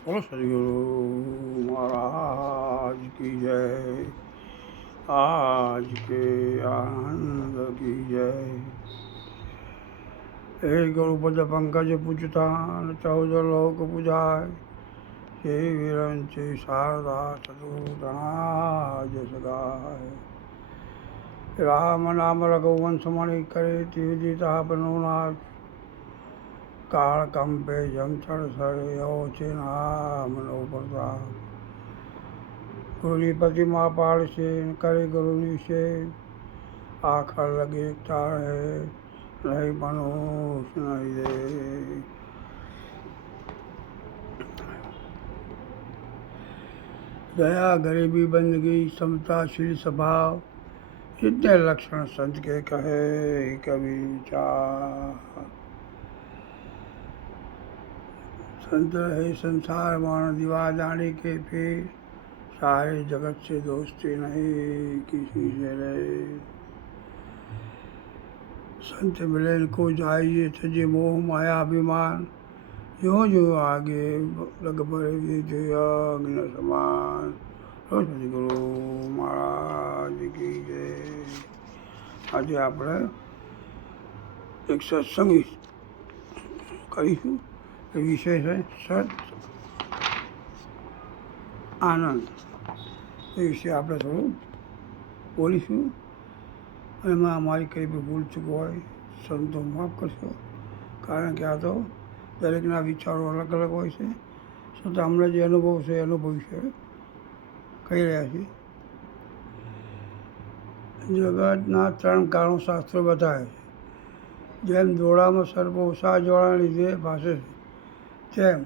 बोलो सदगुरु महाराज की जय। आज के आनंद की जय। हे गुरुपद पंकज पूजतान 14 लोक पूजाय। हे विरंची शारदा सदूतनाज सगाय। राम नाम रघुवंश मणि करे विदिता बनोनाथ। काल कंपे जम चढ़ सरे ओचे नाम नो प्रताप। गुरुपति माँ पाल से करे गुरु से आखर लगे तारे नहीं मनुष्य नहीं दे। दया गरीबी बंदगी समताशील स्वभाव इतने लक्षण संत के कहे कभी चाह। संत रहे संसार मान दीवादानी के फिर सारे जगत से दोस्ती नहीं किसी से रहे। संत मिले को जाइए तजे मोह माया अभिमान। जो जो आगे लग पड़े अग्नि समान। सदगुरु महाराज की जय। आज આપણે એક સત્સંગ કરીશું. એ વિષય છે સત આનંદ. એ વિશે આપણે થોડું બોલીશું. એમાં અમારી કંઈ બી ભૂલ ચૂક હોય સંતો માફ કરશો, કારણ કે આ તો દરેકના વિચારો અલગ અલગ હોય છે. છતાં અમને જે અનુભવ છે એ અનુભવ છે કહી રહ્યા છીએ. જગતના 3 કારણો શાસ્ત્રો બતાવે છે. જેમ દોડામાં સર્પ ઓછા જોડાના લીધે ભાસે છે, તેમ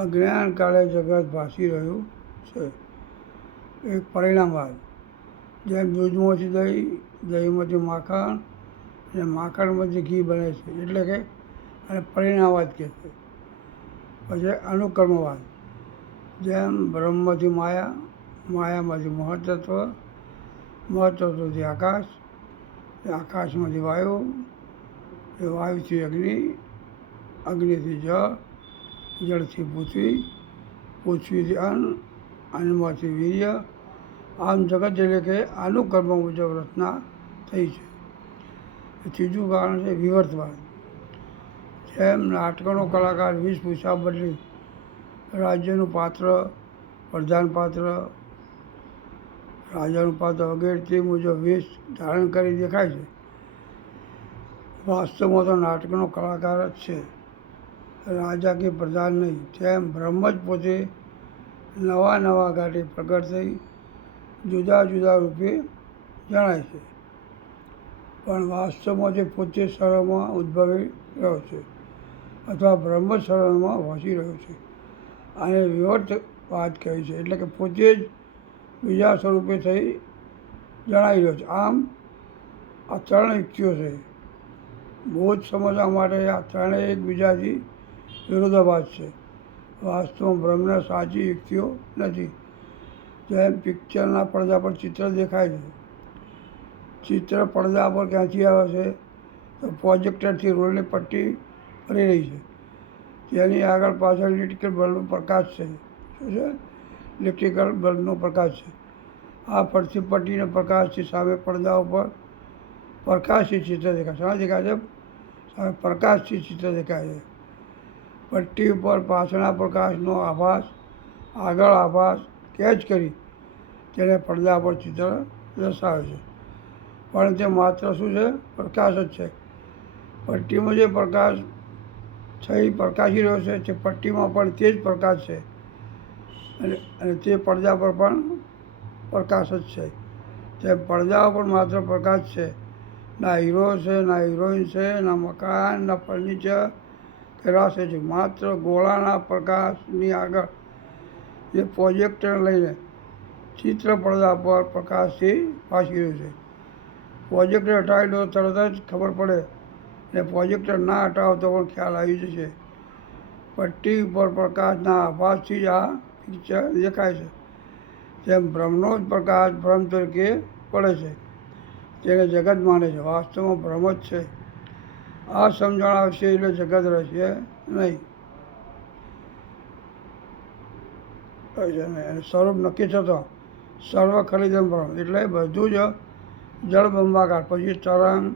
અજ્ઞાન કાળે જગત ભાસી રહ્યું છે. એક પરિણામવાદ. જેમ દૂધમાંથી દહીં, દહીંમાંથી માખણ અને માખણમાંથી ઘી બને છે, એટલે કે અને પરિણામવાદ કહે છે. પછી અનુકર્મવાદ. જેમ બ્રહ્મમાંથી માયા, માયામાંથી મહત્તત્વ, મહત્તત્વથી આકાશ, આકાશમાંથી વાયુ, એ વાયુથી અગ્નિ, અગ્નિથી જળ, જળથી પૃથ્વી, પૃથ્વીથી અન્ન, અન્નમાંથી વીર્ય. આમ જગત એટલે કે અનુકર્મ મુજબ રચના થઈ છે. ત્રીજું કારણ છે વિવર્તવાદ. જેમ નાટકનો કલાકાર વેશભૂષા બદલી રાજ્યનું પાત્ર, પ્રધાન પાત્ર, રાજાનું પાત્ર વગેરે તે મુજબ વેશ ધારણ કરી દેખાય છે, વાસ્તવમાં તો નાટકનો કલાકાર જ છે, રાજા કે પ્રધાન નહીં. તેમ બ્રહ્મ જ પોતે નવા નવા ઘાટે પ્રગટ થઈ જુદા જુદા રૂપે જણાય છે, પણ વાસ્તવમાં તે પોતે શરણમાં ઉદ્ભવી રહ્યો છે અથવા બ્રહ્મ શરણમાં વસી રહ્યો છે. આને વિવર્તવાદ કહે છે, એટલે કે પોતે જ બીજા સ્વરૂપે થઈ જણાઈ રહ્યો છે. આમ આ 3 યુક્તિઓ છે. બોધ સમજવા માટે આ ત્રણેય એકબીજાથી વિરોધાભાસ છે. વાસ્તવમાં બ્રહ્મને સાચી યુક્તિઓ નથી. જેમ પિક્ચરના પડદા પર ચિત્ર દેખાય છે. ચિત્ર પડદા પર ક્યાંથી આવે છે? તો પ્રોજેક્ટરથી રોલની પટ્ટી ફરી રહી છે. તેની આગળ પાછળ ઇલેક્ટ્રિકલ બલ્બનો પ્રકાશ છે. શું છે? ઇલેક્ટ્રિકલ બલ્બનો પ્રકાશ છે. આ ફરતી પટ્ટીના પ્રકાશથી સામે પડદા ઉપર પ્રકાશથી ચિત્ર દેખાય. શા દેખાય છે? સામે પ્રકાશથી ચિત્ર દેખાય છે. પટ્ટી ઉપર પાછળના પ્રકાશનો આભાસ, આગળ આભાસ કેચ કરી તેને પડદા પર ચિત્ર દર્શાવે છે. પણ તે માત્ર શું છે? પ્રકાશ જ છે. પટ્ટીમાં જે પ્રકાશ પ્રકાશી રહ્યો છે તે પટ્ટીમાં પણ તે જ પ્રકાશ છે, અને તે પડદા પર પણ પ્રકાશ જ છે. તે પડદા પર માત્ર પ્રકાશ છે. ના હીરો છે, ના હિરોઈન છે, ના મકાન, ના ફર્નિચર કે રાસે છે. માત્ર ગોળાના પ્રકાશની આગળ જે પ્રોજેક્ટર લઈને ચિત્ર પડદા પર પ્રકાશથી ભાસી રહ્યું છે. પ્રોજેક્ટર હટાવી દો તરત જ ખબર પડે, અને પ્રોજેક્ટર ના હટાવો તો પણ ખ્યાલ આવી જશે. પટ્ટી ઉપર પ્રકાશના આભાસથી જ આ પિક્ચર દેખાય છે. જેમ બ્રહ્મનો જ પ્રકાશ બ્રહ્મ તરીકે પડે છે, તેને જગત માને છે. વાસ્તવમાં બ્રહ્મ જ છે. આ સમજણ આવશે એટલે જગત રહેશે નહીં. અને સ્વરૂપ નક્કી થતો સર્વ ખલિદમ બ્રહ્મ એટલે બધું જ જળબંબાકાર. પછી તરંગ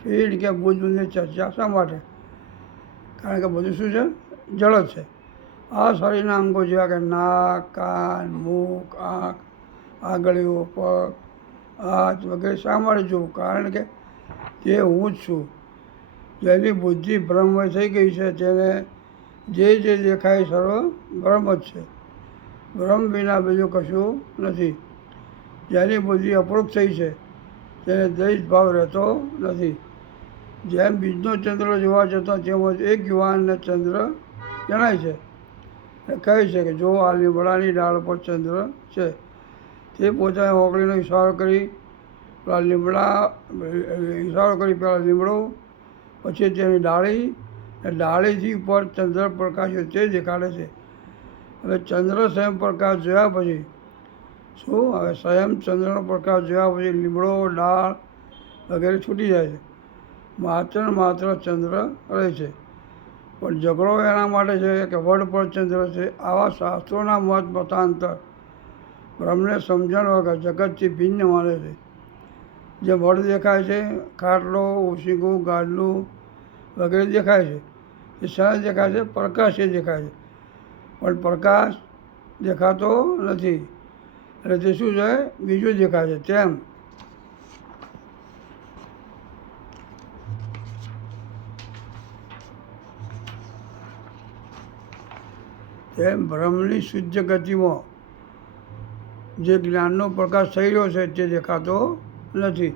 ફીડ કે બુદ્ધની ચર્ચા શા માટે? કારણ કે બધું શું છે? જળ જ છે. આ શરીરના અંગો જેવા કે નાક, કાન, મુખ, આંખ, આંગળીઓ, પગ, હાથ વગેરે શા માટે જોવું? કારણ કે તે હું જ છું. જેની બુદ્ધિ બ્રહ્મમય થઈ ગઈ છે તેને જે દેખાય સર્વ બ્રહ્મ જ છે. બ્રહ્મ વિના બીજું કશું નથી. જેની બુદ્ધિ અપરોક્ષ થઈ છે તેને દ્વૈત ભાવ રહેતો નથી. જેમ બીજનો ચંદ્ર જોવા જતાં તેમજ એક યુવાનને ચંદ્ર જણાય છે. કહે છે કે જો આ લીમડાની ડાળ પર ચંદ્ર છે. તે પોતાની ઓગળીનો ઇશારો કરી પેલા લીમડો, પછી તેની ડાળી, ડાળીથી ઉપર ચંદ્ર પ્રકાશ તે દેખાડે છે. હવે ચંદ્ર સ્વયં પ્રકાશ જોયા પછી શું? હવે સ્વયં ચંદ્રનો પ્રકાશ જોયા પછી લીમડો, ડાળ વગેરે છૂટી જાય છે. માત્ર ચંદ્ર રહે છે. પણ ઝઘડો એના માટે છે કે વડ પર ચંદ્ર છે. આવા શાસ્ત્રોના મતાંતર બ્રહ્મને સમજણ વગર જગતથી ભિન્ન માને છે. જે વડ દેખાય છે, ખાટલો, ઓશીકું, ગાડલું વગેરે દેખાય છે, એ શાને દેખાય છે? પ્રકાશે દેખાય છે. પણ પ્રકાશ દેખાતો નથી એટલે તે શું છે? બીજું દેખાય છે. તેમ બ્રહ્મની શુદ્ધ ગતિમાં જે જ્ઞાનનો પ્રકાશ થઈ રહ્યો છે તે દેખાતો નથી.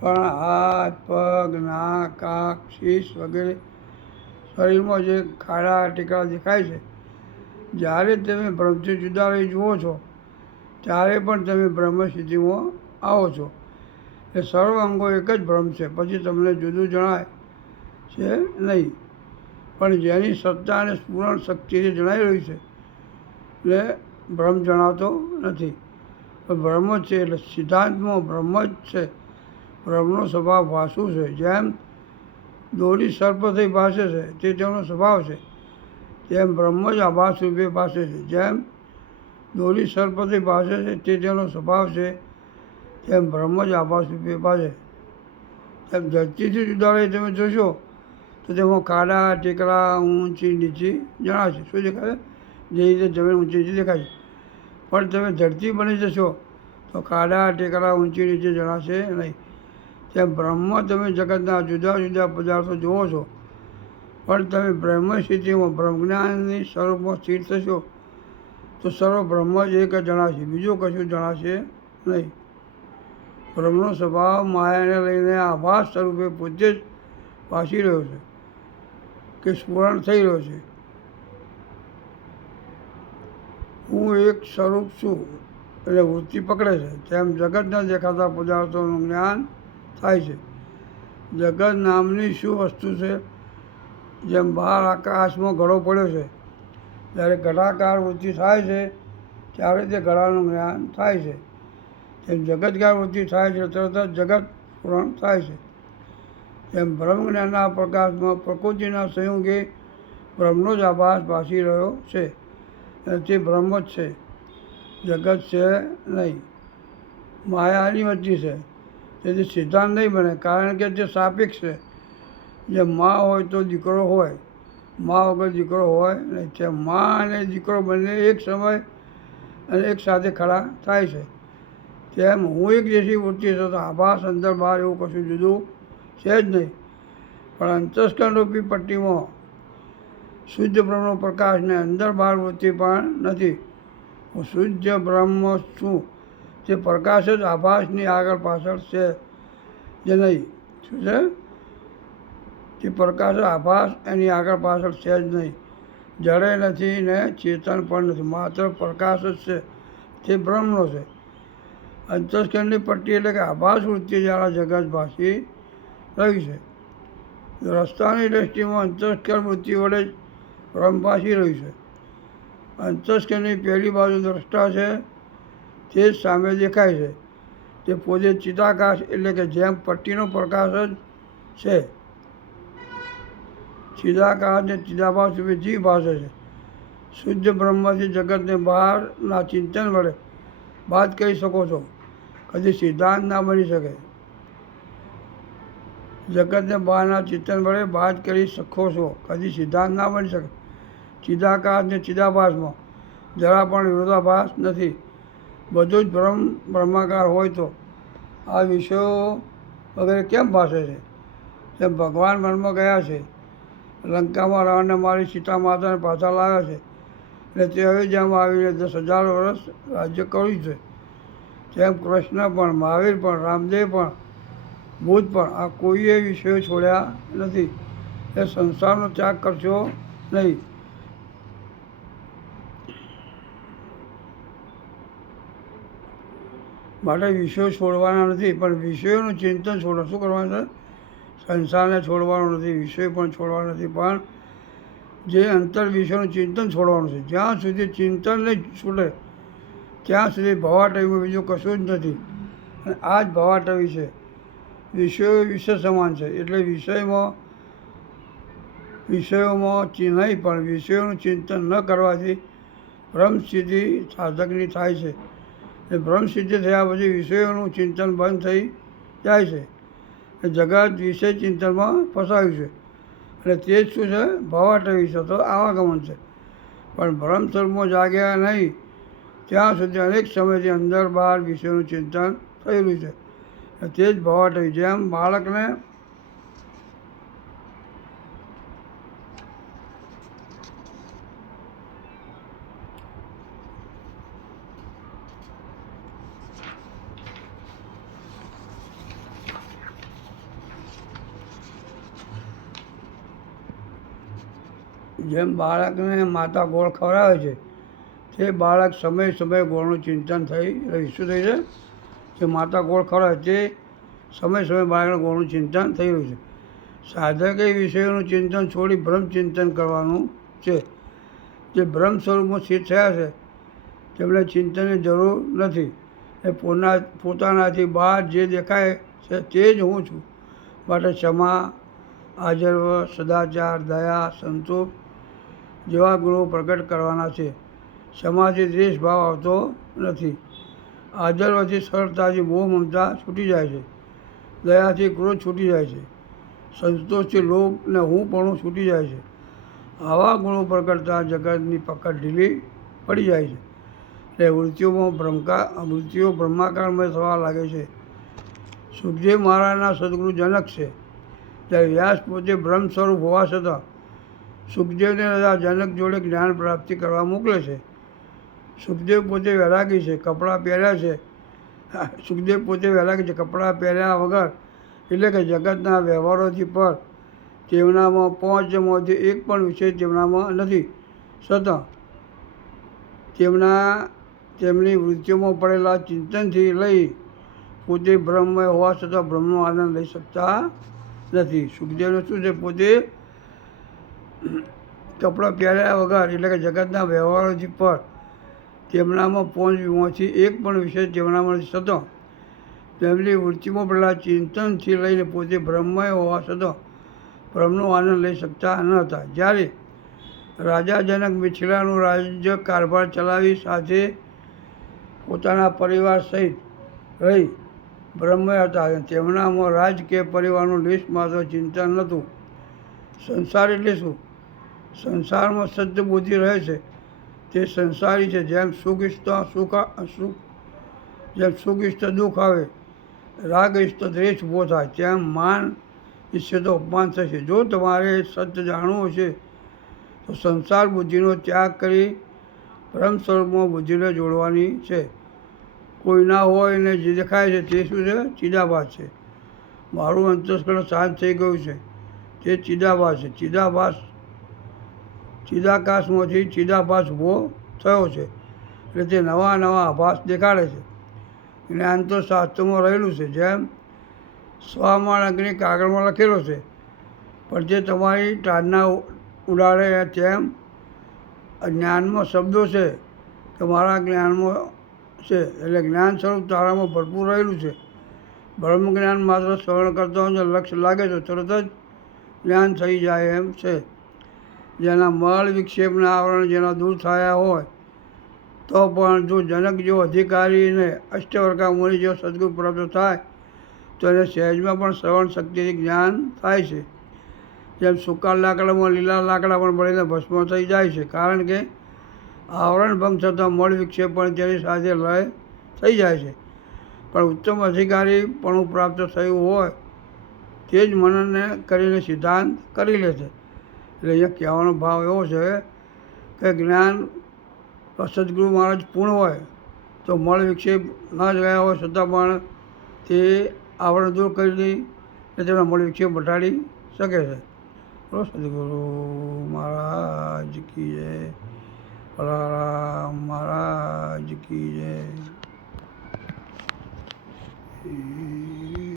પણ હાથ, પગ, નાક, આંખ, શીશ વગેરે શરીરમાં જે ખાડા ટીકડા દેખાય છે, જ્યારે તમે બ્રહ્મથી જુદા રહી જુઓ છો ત્યારે પણ તમે બ્રહ્મ સ્થિતિમાં આવો છો. એ સર્વ અંગો એક જ બ્રહ્મ છે. પછી તમને જુદું જણાય છે નહીં. પણ જેની સત્તા અને સ્ફુરણ શક્તિથી જણાઈ રહી છે એટલે બ્રહ્મ જણાતો નથી. પણ બ્રહ્મ જ છે એટલે સિદ્ધાંતમાં બ્રહ્મ જ છે. બ્રહ્મનો સ્વભાવ ભાસુ છે. જેમ દોરી સર્પ થઈ ભાસે છે તે તેનો સ્વભાવ છે, તેમ બ્રહ્મ જ આભાસ રૂપે ભાસે છે. જેમ દોરી સર્પ થઈ ભાસે છે તે તેનો સ્વભાવ છે, તેમ બ્રહ્મ જ આભાસ રૂપે ભાસે. તેમ ધરતીથી જુદા રહી તમે જોશો તો તેમાં ખાડા ટેકરા ઊંચી નીચી જણાશે. શું દેખાશે? જે રીતે જમીન ઊંચી નીચી દેખાય છે. પણ તમે ધરતી બની જશો તો ખાડા ટેકરા ઊંચી નીચે જણાશે નહીં. તેમ બ્રહ્મ તમે જગતના જુદા જુદા પદાર્થો જુઓ છો, પણ તમે બ્રહ્મ સ્થિતિમાં બ્રહ્મજ્ઞાનની સ્વરૂપમાં સ્થિર થશો તો સર્વ બ્રહ્મ જ એક જણાશે, બીજું કશું જણાશે નહીં. બ્રહ્મનો સ્વભાવ માયાને લઈને આભાસ સ્વરૂપે પોતે જ ભાસી રહ્યો છે કે સ્ફુરણ થઈ રહ્યો છે. હું એક સ્વરૂપ છું એટલે વૃત્તિ પકડે છે. તેમ જગતના દેખાતા પદાર્થોનું જ્ઞાન થાય છે. જગત નામની શું વસ્તુ છે? જેમ બહાર આકાશમાં ઘડો પડ્યો છે, જ્યારે ઘટાકાર વૃત્તિ થાય છે ત્યારે તે ઘડાનું જ્ઞાન થાય છે. તેમ જગતકાર વૃત્તિ થાય છે તરત જ જગત પૂરણ થાય છે. તેમ બ્રહ્મ જ્ઞાનના પ્રકાશમાં પ્રકૃતિના સંયોગે બ્રહ્મનો જ આભાસ ભાસી રહ્યો છે. તે બ્રહ્મ જ છે, જગત છે નહીં. માયાની વચ્ચે છે તેથી સિદ્ધાંત નહીં બને, કારણ કે તે સાપેક્ષ છે. જે મા હોય તો દીકરો હોય, મા વગર દીકરો હોય નહીં. તેમ મા અને દીકરો બંને એક સમય અને એક સાથે ખડા થાય છે. તેમ હું એક જેથી વૃત્તિ છે તો આભાસ અંદર બહાર એવું કશું જુદું છે જ નહીં. પણ અંતસ્કરણરૂપી પટ્ટીમાં શુદ્ધ બ્રહ્મનો પ્રકાશને અંદર બહાર વૃત્તિ પણ નથી. હું શુદ્ધ બ્રહ્મ છું. તે પ્રકાશ જ આભાસની આગળ પાછળ છે જે નહીં. શું છે? તે પ્રકાશ આભાસ એની આગળ પાછળ છે જ નહીં. જડે નથી ને ચેતન પણ નથી, માત્ર પ્રકાશ જ છે. તે બ્રહ્મનો છે. અંતસ્કરણની પટ્ટી એટલે કે આભાસ વૃત્તિ દ્વારા જગત ભાસી રહી છે. રસ્તાની દ્રષ્ટિમાં અંતસ્કરણ વૃત્તિ વડે જ બ્રહ્મ ભાસી રહ્યું છે. અંતસ્કરણની પહેલી બાજુ દ્રષ્ટા છે તે જ સામે દેખાય છે. તે પોતે ચિદાકાશ એટલે કે જેમ પટ્ટીનો પ્રકાશ જ છે. ચિદાકાશ ને ચિદાભાસ રૂપે જીવ ભાસે છે. શુદ્ધ બ્રહ્મથી જગતને બહારના ચિંતન વડે બાદ કરી શકો છો. કદી સિદ્ધાંત ના બની શકે. જગતને બહારના ચિંતન વડે બાદ કરી શકો છો, કદી સિદ્ધાંત ના બની શકે. ચિદાકાશ ને ચિદાભાસમાં જરા પણ વિરોધાભાસ નથી. બધું જ બ્રહ્માકાર હોય તો આ વિષયો વગેરે કેમ ભાષે છે? તેમ ભગવાન વનમાં ગયા છે, લંકામાં રાવણને મારી સીતા માતાને પાછા લાવ્યા છે, અને તે અયોધ્યામાં આવીને 10,000 વર્ષ રાજ્ય કર્યું છે. તેમ કૃષ્ણ પણ, મહાવીર પણ, રામદેવ પણ, બુદ્ધ પણ આ કોઈએ વિષયો છોડ્યા નથી. એ સંસારનો ત્યાગ કરશો નહીં. માટે વિષયો છોડવાના નથી, પણ વિષયોનું ચિંતન છોડો. શું કરવાનું છે? સંસારને છોડવાનો નથી, વિષય પણ છોડવાનો નથી, પણ જે અંતર વિષયનું ચિંતન છોડવાનું છે. જ્યાં સુધી ચિંતન નહીં છૂટે ત્યાં સુધી ભવાટવીમાં બીજું કશું જ નથી. અને આ જ ભવાટવી છે. વિષયો વિષય સમાન છે, એટલે વિષયોમાં નહીં, પણ વિષયોનું ચિંતન ન કરવાથી બ્રહ્મસિદ્ધિ સાધકની થાય છે. એ બ્રહ્મસિદ્ધિ થયા પછી વિષયોનું ચિંતન બંધ થઈ જાય છે. એ જગત વિષય ચિંતનમાં ફસાયું છે, એટલે તે જ શું છે? ભવાટવી છે, તો આવાગમન છે. પણ બ્રહ્મ સ્વરૂપમાં જાગ્યા નહીં ત્યાં સુધી અનેક સમયથી અંદર બહાર વિષયોનું ચિંતન થયેલું છે. તે જ ભવાટવી. જેમ બાળકને માતા ગોળ ખવડાવે છે, તે બાળક સમયે ગોળનું ચિંતન થઈ રહ્યું. શું થઈ છે? જે માતા ગોળ ખવડાવે તે સમયે બાળકને ગોળનું ચિંતન થઈ રહ્યું છે. સાધકે વિષયોનું ચિંતન છોડી બ્રહ્મચિંતન કરવાનું છે. જે બ્રહ્મ સ્વરૂપમાં સ્થિત થયા છે તેમને ચિંતનની જરૂર નથી. એ પોતાનાથી બહાર જે દેખાય છે તે જ હું છું. માટે ક્ષમા, આજર્વ, સદાચાર, દયા, સંતોષ જેવા ગુણો પ્રગટ કરવાના છે. ક્ષમાથી દ્વેષભાવ આવતો નથી. આદરવથી સરળતાથી મોહ મમતા છૂટી જાય છે. દયાથી ક્રોધ છૂટી જાય છે. સંતોષથી લોભ ને હુંપણું છૂટી જાય છે. આવા ગુણો પ્રગટતા જગતની પકડ ઢીલી પડી જાય છે. એટલે વૃત્તિઓ બ્રહ્માકારમય થવા લાગે છે. સુખદેવ મહારાજના સદગુરુ જનક છે, ત્યારે વ્યાસ પોતે બ્રહ્મ સ્વરૂપ હોવા છતાં સુખદેવને જનક જોડે જ્ઞાન પ્રાપ્તિ કરવા મોકલે છે. સુખદેવ પોતે વૈરાગી છે, કપડાં પહેર્યા છે. સુખદેવ પોતે વૈરાગી છે, કપડાં પહેર્યા વગર, એટલે કે જગતના વ્યવહારોથી પર તેમનામાં 5માંથી એક પણ વિષય તેમનામાં નથી. છતાં તેમની વૃત્તિઓમાં પડેલા ચિંતનથી લઈ પોતે બ્રહ્મમય હોવા છતાં બ્રહ્મનો આનંદ લઈ શકતા નથી. સુખદેવને શું છે? પોતે કપડાં પહેર્યા વગર, એટલે કે જગતના વ્યવહારોથી પર તેમનામાં 5માંથી એક પણ વિષય તેમનામાં નથી. છતાં તેમની વૃત્તિમાં પડેલા ચિંતનથી લઈને પોતે બ્રહ્મમય હોવા છતાં બ્રહ્મનો આનંદ લઈ શકતા ન હતા. જ્યારે રાજા જનક મિથિલાનું રાજ્ય કારભાર ચલાવી સાથે પોતાના પરિવાર સહિત રહી બ્રહ્મમય હતા, તેમનામાં રાજ કે પરિવારનું લેશ માત્ર ચિંતન નહોતું. સંસાર એટલે શું? સંસારમાં સદ્ધ બુદ્ધિ રહે છે તે સંસારી છે. જેમ સુખ ઈચ્છતા દુઃખ આવે, રાગ ઈચ્છતા દ્વેષ ઊભો થાય, તેમ માન ઈચ્છે તો અપમાન થશે. જો તમારે સત્ય જાણવું હશે તો સંસાર બુદ્ધિનો ત્યાગ કરી બ્રહ્મ સ્વરૂપમાં બુદ્ધિને જોડવાની છે. કોઈ ના હોય ને જે દેખાય છે તે શું છે? ચિદાભાસ છે. મારું અંતસ્કરણ શાંત થઈ ગયું છે તે ચિદાભાસ છે. ચિદાકાશમાંથી ચિદાભાસ ઊભો થયો છે, એટલે તે નવા આભાસ દેખાડે છે. જ્ઞાન તો શાસ્ત્રોમાં રહેલું છે, જેમ સ્વમાન અગ્નિ કાગળમાં લખેલો છે, પણ જે તમારી તાડના ઉડાડે તેમ જ્ઞાનમાં શબ્દો છે કે મારા જ્ઞાનમાં છે. એટલે જ્ઞાન સ્વરૂપ તારામાં ભરપૂર રહેલું છે. બ્રહ્મ જ્ઞાન માત્ર શ્રવણ કરતા હોય લક્ષ્ય લાગે તો તરત જ જ્ઞાન થઈ જાય એમ છે. જેના મળ વિક્ષેપના આવરણ જેના દૂર થયા હોય તો પણ જો જનક જેવો અધિકારીને અષ્ટવર્ગા મુનિ જેવો સદગુરુ પ્રાપ્ત થાય તો એને સહેજમાં પણ શ્રવણ શક્તિથી જ્ઞાન થાય છે. જેમ સૂકા લાકડામાં લીલા લાકડા પણ બળીને ભસ્મ થઈ જાય છે, કારણ કે આવરણ ભંગ થતાં મળ વિક્ષેપ પણ તેની સાથે લય થઈ જાય છે. પણ ઉત્તમ અધિકારી પણ પ્રાપ્ત થયું હોય તે જ મનનને કરીને સિદ્ધાંત કરી લે છે. એટલે અહીંયા કહેવાનો ભાવ એવો છે કે જ્ઞાન સદગુરુ મહારાજ પૂર્ણ હોય તો મળ વિક્ષેપ ન જ ગયા હોય છતાં પણ તે આવરણ દૂર કરી દઈ અને તેમના મળ વિક્ષેપ મટાડી શકે છે. બોલો સદગુરુ મહારાજ કી જય, અલારામ મહારાજ કી જય.